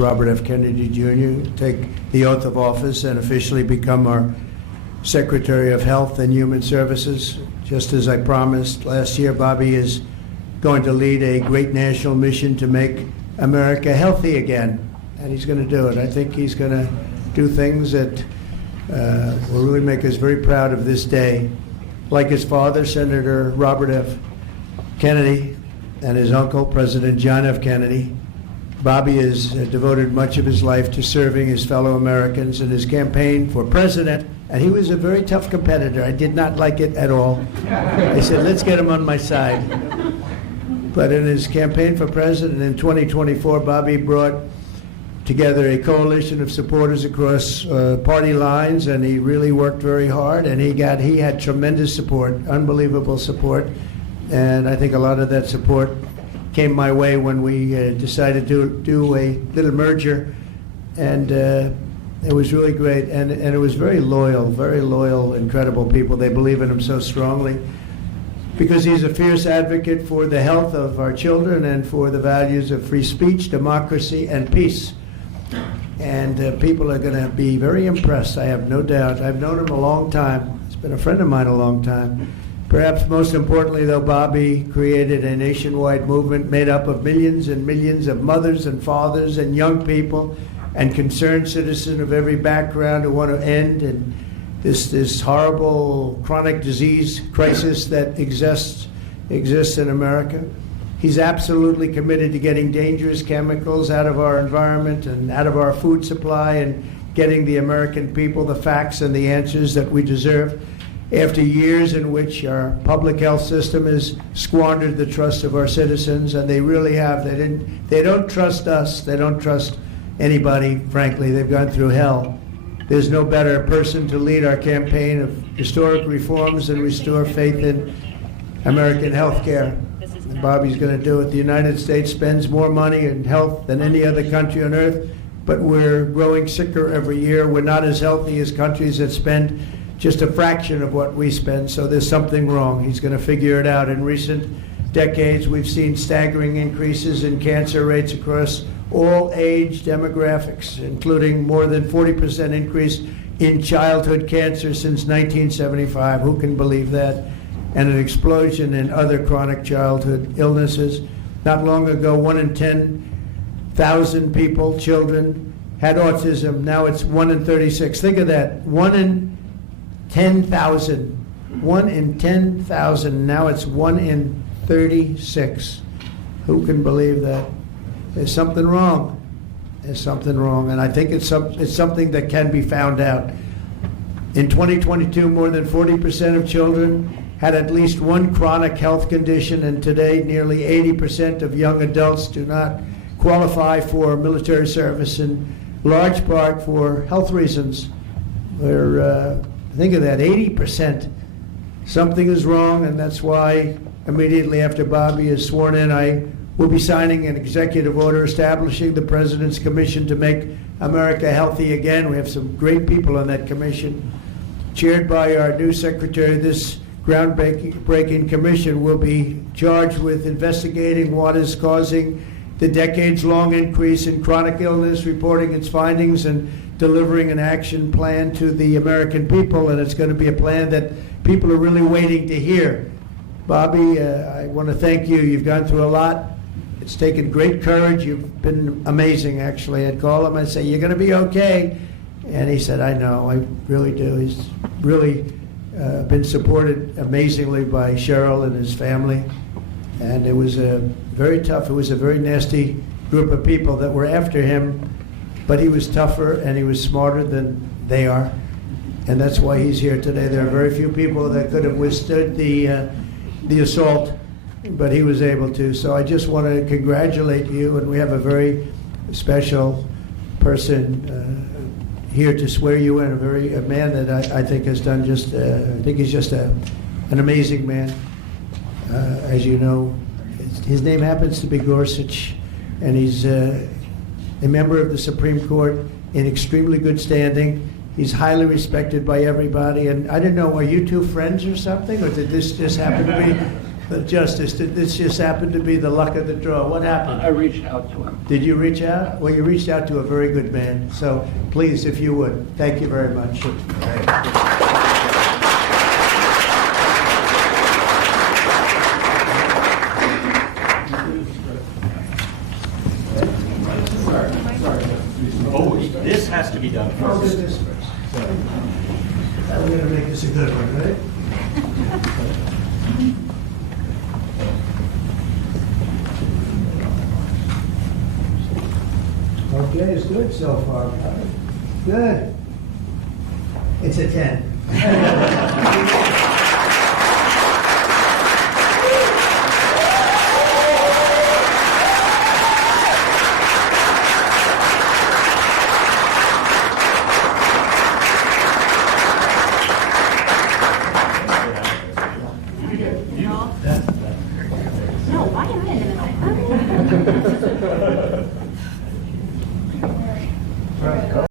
Robert F. Kennedy Jr. take the oath of office and officially become our Secretary of Health and Human Services. Just as I promised last year, Bobby is going to lead a great national mission to make America healthy again, and he's going to do it. I think he's going to do things that will really make us very proud of this day. Like his father, Senator Robert F. Kennedy, and his uncle, President John F. Kennedy, Bobby has devoted much of his life to serving his fellow Americans in his campaign for president, and he was a very tough competitor. I did not like it at all. I said, let's get him on my side. But in his campaign for president in 2024, Bobby brought together a coalition of supporters across party lines, and he really worked very hard, and he had tremendous support, unbelievable support, and I think a lot of that support came my way when we decided to do a little merger, and it was really great, and it was very loyal, incredible people. They believe in him so strongly because he's a fierce advocate for the health of our children and for the values of free speech, democracy, and peace. And people are going to be very impressed, I have no doubt. I've known him a long time. He's been a friend of mine a long time. Perhaps most importantly, though, Bobby created a nationwide movement made up of millions and millions of mothers and fathers and young people and concerned citizens of every background who want to end and this horrible chronic disease crisis that exists in America. He's absolutely committed to getting dangerous chemicals out of our environment and out of our food supply and getting the American people the facts and the answers that we deserve. After years in which our public health system has squandered the trust of our citizens, and they really have. They don't trust us. They don't trust anybody, frankly. They've gone through hell. There's no better person to lead our campaign of historic reforms and restore faith in American health care. And Bobby's going to do it. The United States spends more money in health than any other country on earth, but we're growing sicker every year. We're not as healthy as countries that spend just a fraction of what we spend, so there's something wrong. He's going to figure it out. In recent decades, we've seen staggering increases in cancer rates across all age demographics, including more than 40% increase in childhood cancer since 1975. Who can believe that? And an explosion in other chronic childhood illnesses. Not long ago, 1 in 10,000 people, children, had autism. Now it's 1 in 36. Think of that. 1 in 10,000. 1 in 10,000. Now it's 1 in 36. Who can believe that? There's something wrong. There's something wrong. And I think it's something that can be found out. In 2022, more than 40% of children had at least one chronic health condition, and today nearly 80% of young adults do not qualify for military service, in large part for health reasons. Think of that, 80%. Something is wrong, and that's why immediately after Bobby is sworn in, I will be signing an executive order establishing the President's Commission to make America healthy again. We have some great people on that commission. Chaired by our new secretary, this groundbreaking commission will be charged with investigating what is causing the decades-long increase in chronic illness, reporting its findings, and delivering an action plan to the American people, and it's going to be a plan that people are really waiting to hear. Bobby, I want to thank you. You've gone through a lot. It's taken great courage. You've been amazing, actually. I'd call him and say, you're going to be okay. And he said, I know, I really do. He's really been supported amazingly by Cheryl and his family. And it was very tough. It was a very nasty group of people that were after him, but he was tougher and he was smarter than they are. And that's why he's here today. There are very few people that could have withstood the assault, but he was able to. So I just want to congratulate you, and we have a very special person here to swear you in, a man that I think has done just, I think he's just an amazing man. As you know, his name happens to be Gorsuch, and he's a member of the Supreme Court in extremely good standing. He's highly respected by everybody, and I don't know, are you two friends or something, or did this just happen to be? Justice, this just happened to be the luck of the draw. What happened? I reached out to him. Did you reach out? Well, you reached out to a very good man. So please, if you would, thank you very much. Oh, this has to be done I'll do first. this first. I'm going to make this a good one, right? Okay, it's good so far. Good. It's a 10. No, why am I in the middle? Right.